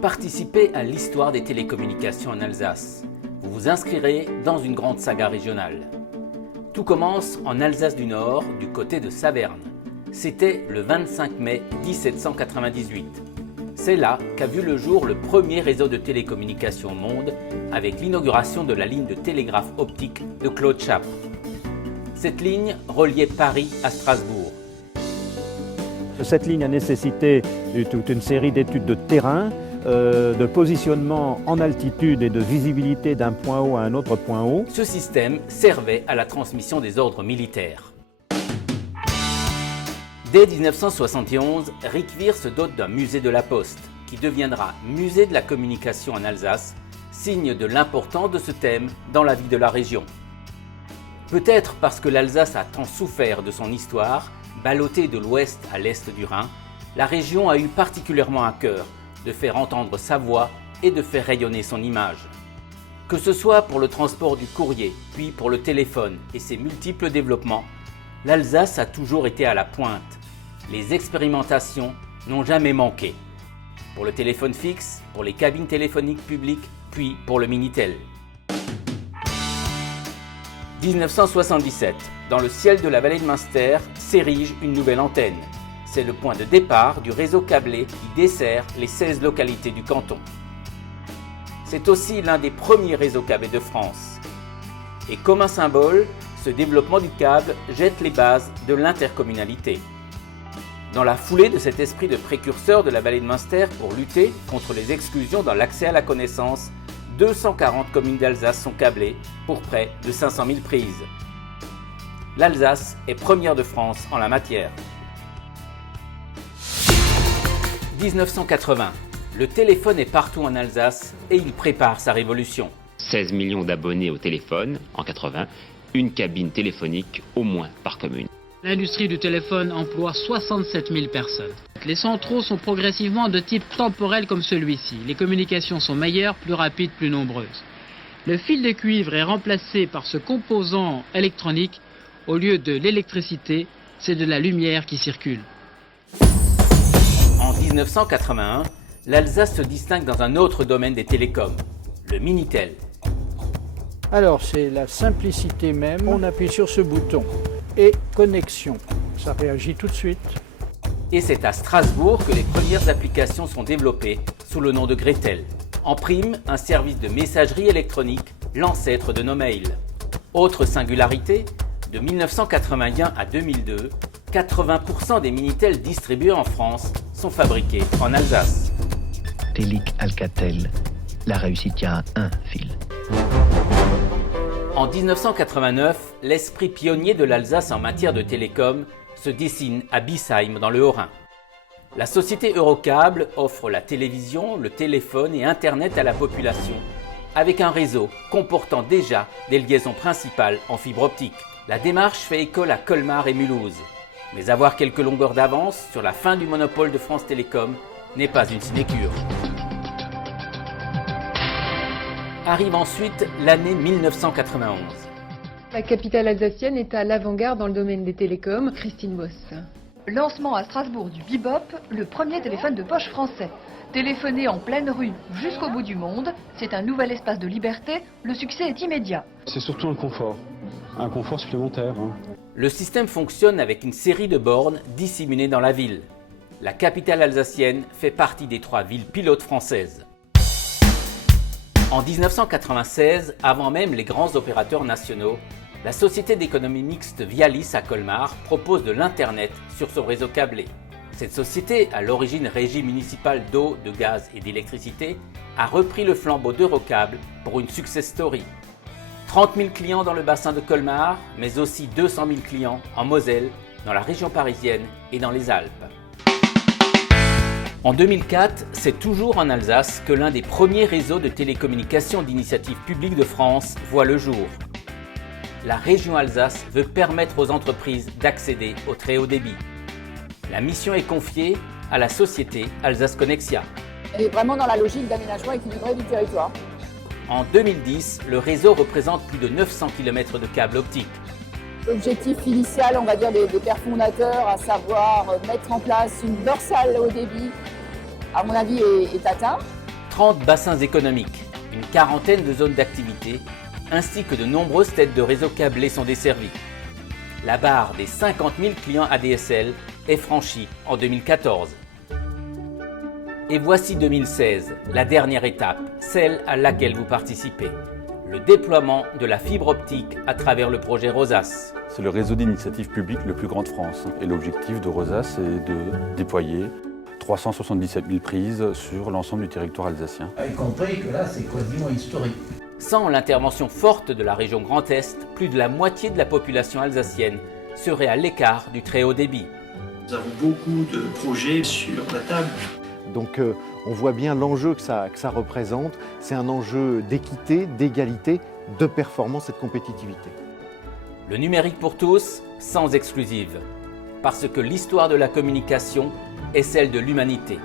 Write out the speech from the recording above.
Participez à l'histoire des télécommunications en Alsace. Vous vous inscrirez dans une grande saga régionale. Tout commence en Alsace du Nord, du côté de Saverne. C'était le 25 mai 1798. C'est là qu'a vu le jour le premier réseau de télécommunications au monde, avec l'inauguration de la ligne de télégraphe optique de Claude Chappe. Cette ligne reliait Paris à Strasbourg. Cette ligne a nécessité toute une série d'études de terrain, de positionnement en altitude et de visibilité d'un point haut à un autre point haut. Ce système servait à la transmission des ordres militaires. Dès 1971, Ricquewihr se dote d'un musée de la Poste, qui deviendra musée de la communication en Alsace, signe de l'importance de ce thème dans la vie de la région. Peut-être parce que l'Alsace a tant souffert de son histoire, ballottée de l'ouest à l'est du Rhin, la région a eu particulièrement à cœur de faire entendre sa voix et de faire rayonner son image. Que ce soit pour le transport du courrier, puis pour le téléphone et ses multiples développements, l'Alsace a toujours été à la pointe. Les expérimentations n'ont jamais manqué. Pour le téléphone fixe, pour les cabines téléphoniques publiques, puis pour le Minitel. 1977, dans le ciel de la vallée de Münster, s'érige une nouvelle antenne. C'est le point de départ du réseau câblé qui dessert les 16 localités du canton. C'est aussi l'un des premiers réseaux câblés de France. Et comme un symbole, ce développement du câble jette les bases de l'intercommunalité. Dans la foulée de cet esprit de précurseur de la vallée de Münster pour lutter contre les exclusions dans l'accès à la connaissance, 240 communes d'Alsace sont câblées pour près de 500 000 prises. L'Alsace est première de France en la matière. 1980. Le téléphone est partout en Alsace et il prépare sa révolution. 16 millions d'abonnés au téléphone en 80, une cabine téléphonique au moins par commune. L'industrie du téléphone emploie 67 000 personnes. Les centraux sont progressivement de type temporel comme celui-ci. Les communications sont meilleures, plus rapides, plus nombreuses. Le fil de cuivre est remplacé par ce composant électronique. Au lieu de l'électricité, c'est de la lumière qui circule. En 1981, l'Alsace se distingue dans un autre domaine des télécoms, le Minitel. Alors c'est la simplicité même, on appuie sur ce bouton et connexion, ça réagit tout de suite. Et c'est à Strasbourg que les premières applications sont développées sous le nom de Gretel. En prime, un service de messagerie électronique, l'ancêtre de nos mails. Autre singularité, de 1981 à 2002, 80% des Minitel distribués en France sont fabriqués en Alsace. Telic Alcatel, la réussite tient à un fil. En 1989, l'esprit pionnier de l'Alsace en matière de télécom se dessine à Biesheim dans le Haut-Rhin. La société Eurocable offre la télévision, le téléphone et Internet à la population avec un réseau comportant déjà des liaisons principales en fibre optique. La démarche fait école à Colmar et Mulhouse. Mais avoir quelques longueurs d'avance sur la fin du monopole de France Télécom n'est pas une sinécure. Arrive ensuite l'année 1991. La capitale alsacienne est à l'avant-garde dans le domaine des télécoms. Christine Boss. Lancement à Strasbourg du Bebop, le premier téléphone de poche français. Téléphoner en pleine rue jusqu'au bout du monde, c'est un nouvel espace de liberté, le succès est immédiat. C'est surtout un confort supplémentaire. Le système fonctionne avec une série de bornes disséminées dans la ville. La capitale alsacienne fait partie des 3 villes pilotes françaises. En 1996, avant même les grands opérateurs nationaux, la société d'économie mixte Vialis à Colmar propose de l'Internet sur son réseau câblé. Cette société, à l'origine régie municipale d'eau, de gaz et d'électricité, a repris le flambeau d'Eurocable pour une success story. 30 000 clients dans le bassin de Colmar, mais aussi 200 000 clients en Moselle, dans la région parisienne et dans les Alpes. En 2004, c'est toujours en Alsace que l'un des premiers réseaux de télécommunications d'initiative publique de France voit le jour. La région Alsace veut permettre aux entreprises d'accéder au très haut débit. La mission est confiée à la société Alsace Connexia. Elle est vraiment dans la logique d'aménagement équilibré du territoire. En 2010, le réseau représente plus de 900 km de câbles optiques. L'objectif initial, on va dire, des pères fondateurs, à savoir mettre en place une dorsale haut débit, à mon avis, est atteint. 30 bassins économiques, une quarantaine de zones d'activité, ainsi que de nombreuses têtes de réseaux câblés sont desservies. La barre des 50 000 clients ADSL est franchie en 2014. Et voici 2016, la dernière étape, celle à laquelle vous participez. Le déploiement de la fibre optique à travers le projet Rosas. C'est le réseau d'initiative publique le plus grand de France. Et l'objectif de Rosas est de déployer 377 000 prises sur l'ensemble du territoire alsacien. Y compris que là, c'est quasiment historique. Sans l'intervention forte de la région Grand Est, plus de la moitié de la population alsacienne serait à l'écart du très haut débit. Nous avons beaucoup de projets sur la table. Donc on voit bien l'enjeu que ça représente. C'est un enjeu d'équité, d'égalité, de performance et de compétitivité. Le numérique pour tous, sans exclusive. Parce que l'histoire de la communication est celle de l'humanité.